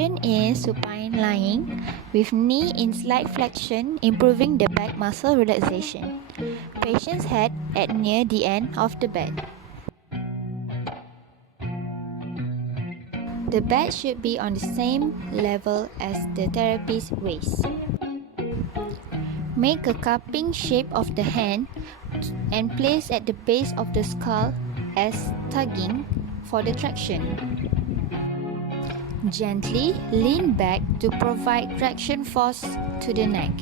patient is supine lying with knee in slight flexion, improving the back muscle relaxation. Patient's head at near the end of the bed. The bed should be on the same level as the therapist's waist. Make a cupping shape of the hand and place at the base of the skull as tugging for the traction. Gently lean back to provide traction force to the neck.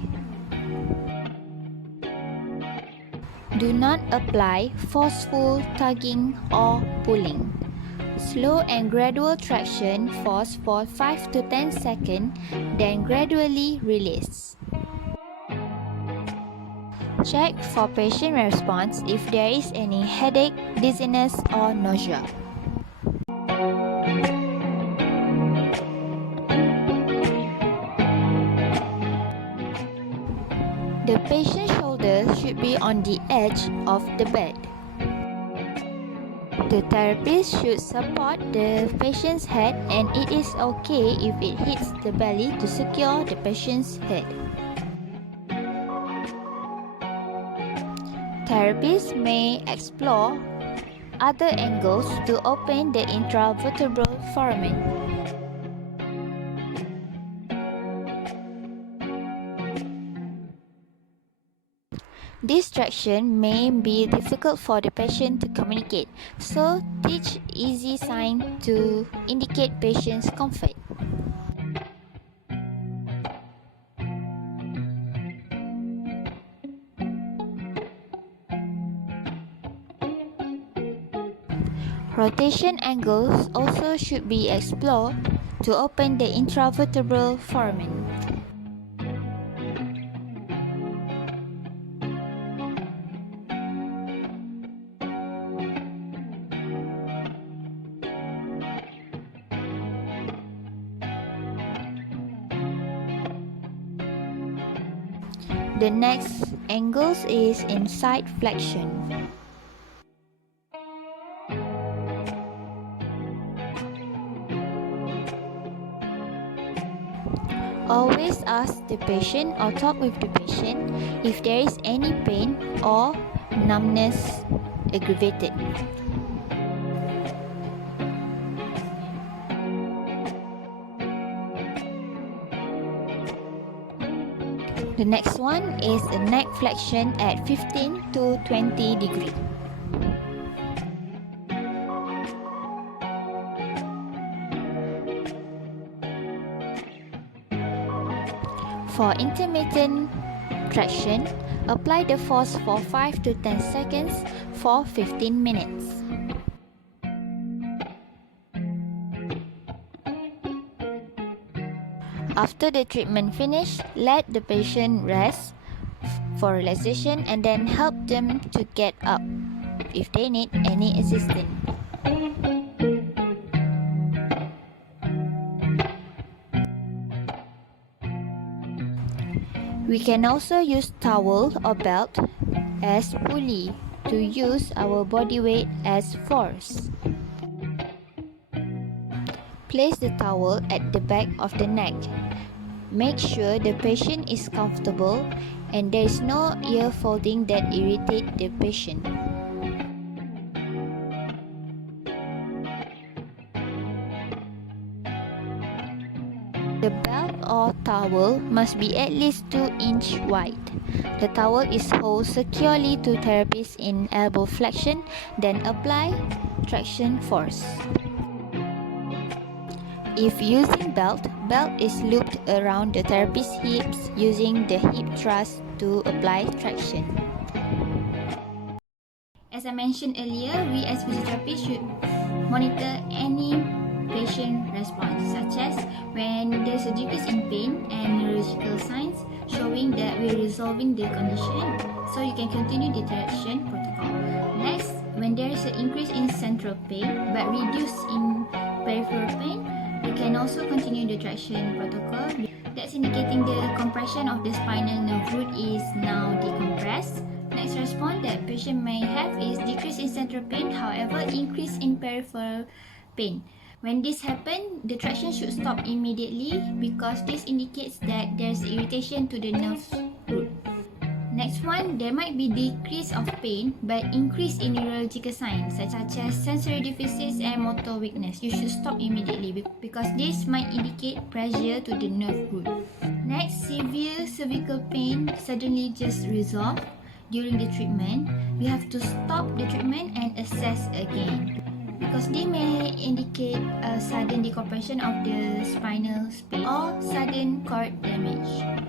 Do not apply forceful tugging or pulling. Slow and gradual traction force for 5 to 10 seconds, then gradually release. Check for patient response if there is any headache, dizziness, or nausea. The patient's shoulder should be on the edge of the bed. The therapist should support the patient's head, and it is okay if it hits the belly to secure the patient's head. Therapists may explore other angles to open the intravertebral foramen. This traction may be difficult for the patient to communicate, so teach easy signs to indicate patient's comfort. Rotation angles also should be explored to open the intravertebral foramen. The next angle is in side flexion. Always ask the patient or talk with the patient if there is any pain or numbness aggravated. The next one is a neck flexion at 15 to 20 degrees. For intermittent traction, apply the force for 5 to 10 seconds for 15 minutes. After the treatment finish, let the patient rest for relaxation and then help them to get up if they need any assistance. We can also use towel or belt as pulley to use our body weight as force. Place the towel at the back of the neck. Make sure the patient is comfortable and there is no ear folding that irritate the patient. The belt or towel must be at least 2 inches wide. The towel is held securely to therapist in elbow flexion, then apply traction force. If using belt is looped around the therapist's hips using the hip thrust to apply traction. As I mentioned earlier, we as physiotherapists should monitor any patient response, such as when there's a decrease in pain and neurological signs showing that we're resolving the condition, so you can continue the traction protocol. Next, when there is an increase in central pain but reduce in peripheral pain, you can also continue the traction protocol. That's indicating the compression of the spinal nerve root is now decompressed. Next response that patient may have is decrease in central pain, however increase in peripheral pain. When this happens, the traction should stop immediately because this indicates that there's irritation to the nerve root. Next one, there might be decrease of pain but increase in neurological signs such as sensory deficits and motor weakness. You should stop immediately because this might indicate pressure to the nerve root. Next, severe cervical pain suddenly just resolved during the treatment. We have to stop the treatment and assess again because they may indicate a sudden decompression of the spinal space or sudden cord damage.